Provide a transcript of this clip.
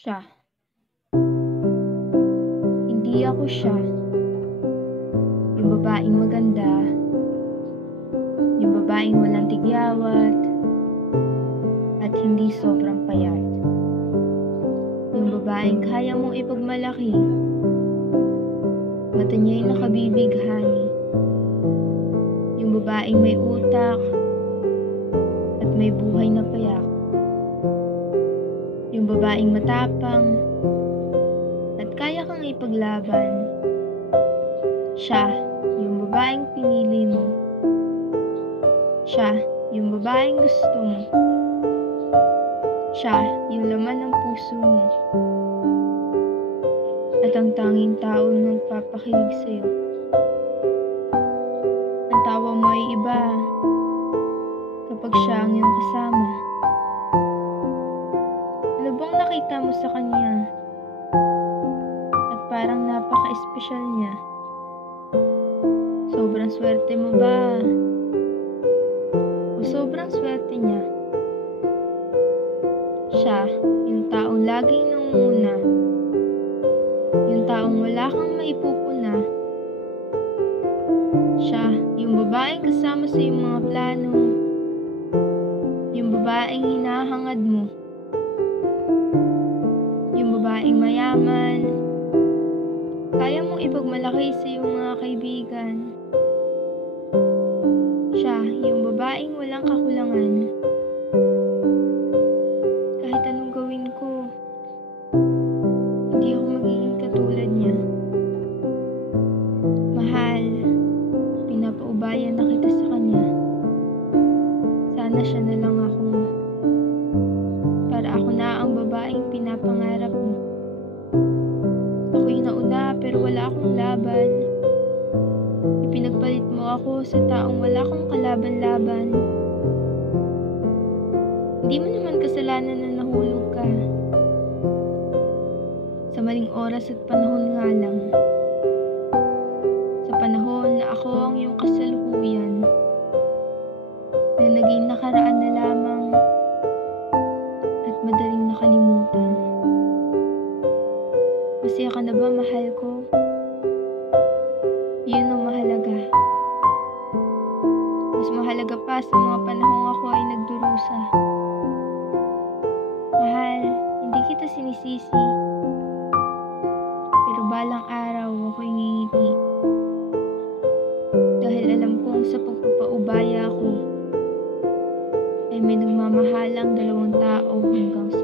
Siya. Hindi ako siya. Yung babaeng maganda. Yung babaeng walang tigyawat. At hindi sobrang payat. Yung babaeng kaya mong ipagmalaki. Mata niya'y nakabibighani. Yung babaeng may utak. At may buhay na payak. Yung babaeng matapang at kaya kang ipaglaban. Siya, yung babaeng pinili mo. Siya, yung babaeng gusto mo. Siya, yung laman ng puso mo. At ang tanging taong nagpapakilig sa'yo. Ang tawa mo ay iba kapag siya ang iyong kasama. Ano bang nakita mo sa kanya? At parang napaka-espesyal niya. Sobrang swerte mo ba? O sobrang swerte niya? Siya, yung taong laging nangunguna. Yung taong wala kang maipupuna. Siya, yung babaeng kasama sa iyong mga plano. Yung babaeng hinahangad mo. Yung babaeng mayaman. Kaya mong ipagmalaki sa iyong mga kaibigan. Siya, yung babaeng walang kakulangan. Kahit anong gawin ko, hindi ako magiging katulad niya. Mahal, pinapaubayan na kita sa kanya. Sana siya na lang ako. Para ako na ang babaeng pinapangarap mo. Ako'y nauna pero wala akong laban. Ipinagpalit mo ako sa taong wala akong kalaban-laban. Hindi mo naman kasalanan na nahulog ka. Sa maling oras at panahon nga lang. Sa panahon na ako ang iyong kasalukuyan. Na naging nakaraan na lamang at madaling nakalimutan. Masaya ka na ba, mahal ko? Yun ang mahalaga. Mas mahalaga pa sa mga panahong ako ay nagdurusa. Mahal, hindi kita sinisisi. Pero balang araw ako'y ngingiti. Dahil alam kong sa pagpapaubaya ko ay may nagmamahalang dalawang tao hanggang sa